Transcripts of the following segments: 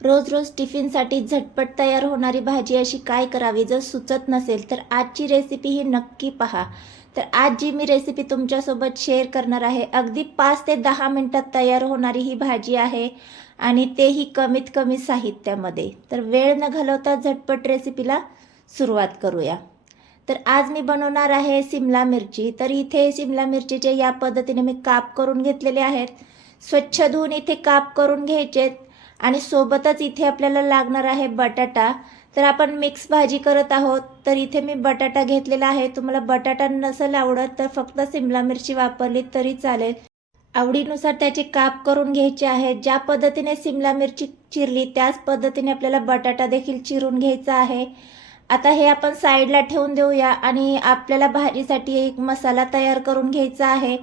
रोज रोज टिफिनसाठी झटपट तयार होणारी भाजी अशी काय करावी? जर सुचत नसेल तर आजची रेसिपी ही नक्की पहा. तर आज जी मी रेसिपी तुमच्यासोबत शेअर करणार आहे अगदी पाच ते दहा मिनटात तयार होणारी ही भाजी आहे आणि तेही कमीत कमी साहित्यामध्ये. तर वेळ न घालवता झटपट रेसिपीला सुरुवात करूया. तर आज मी बनवणार आहे सिमला मिरची. तर इथे सिमला मिरचीचे या पद्धतीने मी काप करून घेतलेले आहेत. स्वच्छ धुवून इथे काप करून घ्यायचेत आणि सोबतच इथे आपल्याला लागणार आहे बटाटा. तर आपण मिक्स भाजी करत आहोत. तर इथे मी बटाटा घेतलेला आहे. तुम्हाला बटाटा नसेल आवडत तर फक्त सिमला मिरची वापरली तरी चालेल. आवडीनुसार त्याचे काप करून घ्यायचे आहे. ज्या पद्धतीने सिमला मिरची चिरली त्याच पद्धतीने आपल्याला बटाटा देखील चिरून घ्यायचा आहे. आता हे आपण साईडला ठेवून देऊया आणि आपल्याला भाजीसाठी एक मसाला तयार करून घ्यायचा आहे.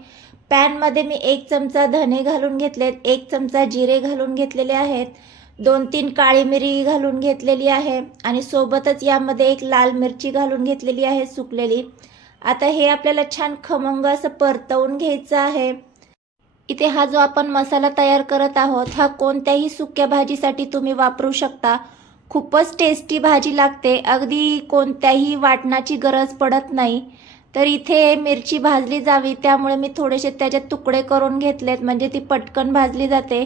पॅनमध्ये मी एक चमचा धने घालून घेतलेत एक चमचा जिरे घालून घेतलेले आहेत दोन तीन काळी मिरी घालून घेतलेली आहे आणि सोबतच यामध्ये एक लाल मिरची घालून घेतलेली आहे सुकलेली. आता हे आपल्याला छान खमंग असं परतवून घ्यायचं आहे. इथे हा जो आपण मसाला तयार करत आहोत हा कोणत्याही सुक्या भाजीसाठी तुम्ही वापरू शकता. खूपच टेस्टी भाजी लागते अगदी कोणत्याही वाटणाची गरज पडत नाही. तर इथे मिरची भाजली जावी त्यामुळे मी थोडेसे त्याचे तुकडे करून घेतलेत म्हणजे ती पटकन भाजली जाते.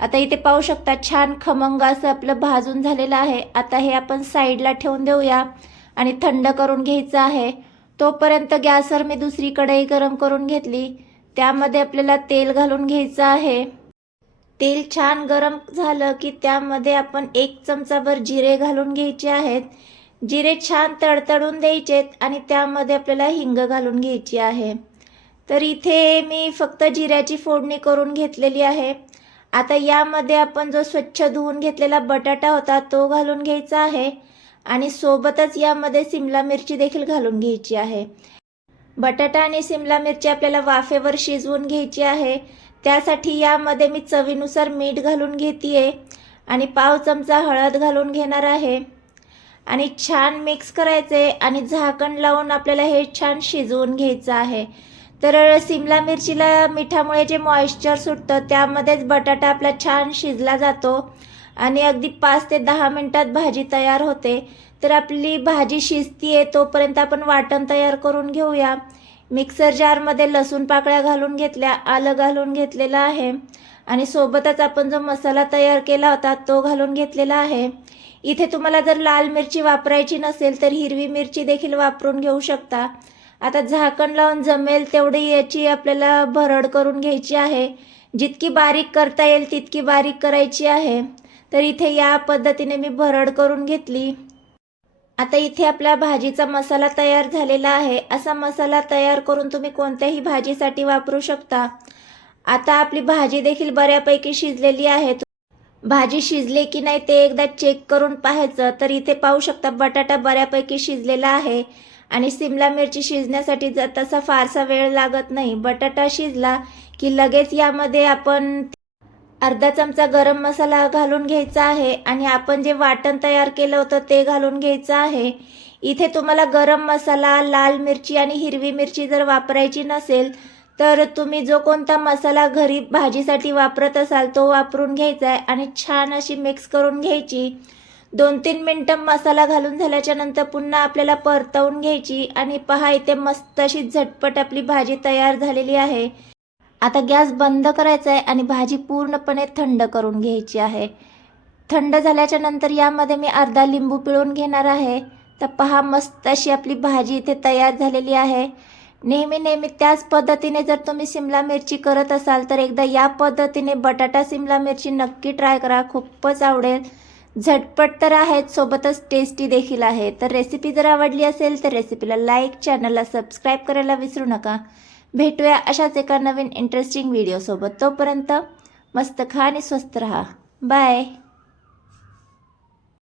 आता इथे पाहू शकता छान खमंग असं आपलं भाजून झालेलं आहे. आता हे आपण साईडला ठेवून देऊया आणि थंड करून घ्यायचं आहे. तोपर्यंत गॅसवर मी दुसरी कढई गरम करून घेतली. त्यामध्ये आपल्याला तेल घालून घ्यायचं आहे. तेल छान गरम झालं की त्यामध्ये आपण एक चमचाभर जिरे घालून घ्यायचे आहेत. जिरे छान तडतडून द्यायचेत आणि त्यामध्ये आपल्याला हिंग घालून घ्यायची आहे. तर इथे मी फक्त जिऱ्याची फोडणी करून घेतलेली आहे. आता यामध्ये आपण जो स्वच्छ धुवून घेतलेला बटाटा होता तो घालून घ्यायचा आहे आणि सोबतच यामध्ये सिमला मिरची देखील घालून घ्यायची आहे. बटाटा आणि सिमला मिरची आपल्याला वाफेवर शिजवून घ्यायची आहे. त्यासाठी यामध्ये मी चवीनुसार मीठ घालून घेते आणि पाव चमचा हळद घालून घेणार आहे. आणि छान मिक्स करायचे आणि झाकण लावून आपल्याला हे छान शिजवून घ्यायचं आहे. तर सिमला मिरचीला मिठामुळे जे मॉइश्चर सुटतं त्यामध्येच बटाटा आपला छान शिजला जातो आणि अगदी पाच ते दहा मिनटात भाजी तयार होते. तर आपली भाजी शिजतीये तोपर्यंत आपण वाटण तयार करून घेऊया. मिक्सर जारमध्ये लसूण पाकळ्या घालून घेतल्या आलं घालून घेतलेलं आहे. आणि सोबतच आपण जो मसाला तयार केला होता तो घालून घेतलेला आहे. इथे तुम्हाला जर लाल मिरची वापरायची नसेल तर हिरवी मिरची देखील वापरून घेऊ शकता. आता झाकण लावून जमेल तेवढी याची आपल्याला भरड करून घ्यायची आहे. जितकी बारीक करता येईल तितकी बारीक करायची आहे. तर इथे या पद्धतीने मी भरड करून घेतली. आता इथे आपला भाजीचा मसाला तयार झालेला आहे. असा मसाला तयार करून तुम्ही कोणत्याही भाजीसाठी वापरू शकता. आता आपली भाजी देखील बऱ्यापैकी शिजलेली आहे. भाजी शिजले की नाही ते एकदा चेक करून पाहायचं. तर इथे पाहू शकता बटाटा बऱ्यापैकी शिजलेला आहे आणि सिमला मिरची शिजण्यासाठी ज तसा फारसा वेळ लागत नाही. बटाटा शिजला की लगेच यामध्ये आपण अर्धा चमचा गरम मसाला घालून घ्यायचा आहे आणि आपण जे वाटण तयार केलं होतं ते घालून घ्यायचं आहे. इथे तुम्हाला गरम मसाला लाल मिरची आणि हिरवी मिरची जर वापरायची नसेल तर तुम्ही जो कोणता मसाला घरी भाजीसाठी वापरत असाल तो वापरून घ्यायचा आहे आणि छान अशी मिक्स करून घ्यायची. दोन तीन मिनटं मसाला घालून झाल्याच्यानंतर पुन्हा आपल्याला परतवून घ्यायची आणि पहा इथे मस्त अशी झटपट आपली भाजी तयार झालेली आहे. आता गॅस बंद करायचा आहे आणि भाजी पूर्णपणे थंड करून घ्यायची आहे. थंड झाल्याच्यानंतर यामध्ये मी अर्धा लिंबू पिळून घेणार आहे. तर पहा मस्त अशी आपली भाजी इथे तयार झालेली आहे. नेहमी नेहमी त्याच पद्धतीने जर तुम्ही सिमला मिरची करत असाल तर एकदा या पद्धतीने बटाटा सिमला मिरची नक्की ट्राय करा. खूपच आवडेल. झटपट तर आहेत सोबतच टेस्टी देखील आहे. तर रेसिपी जर आवडली असेल तर रेसिपीला लाईक चॅनलला सबस्क्राईब करायला विसरू नका. भेटूया अशाच एका नवीन इंटरेस्टिंग व्हिडिओसोबत तोपर्यंत मस्त खा आणि स्वस्त रहा. बाय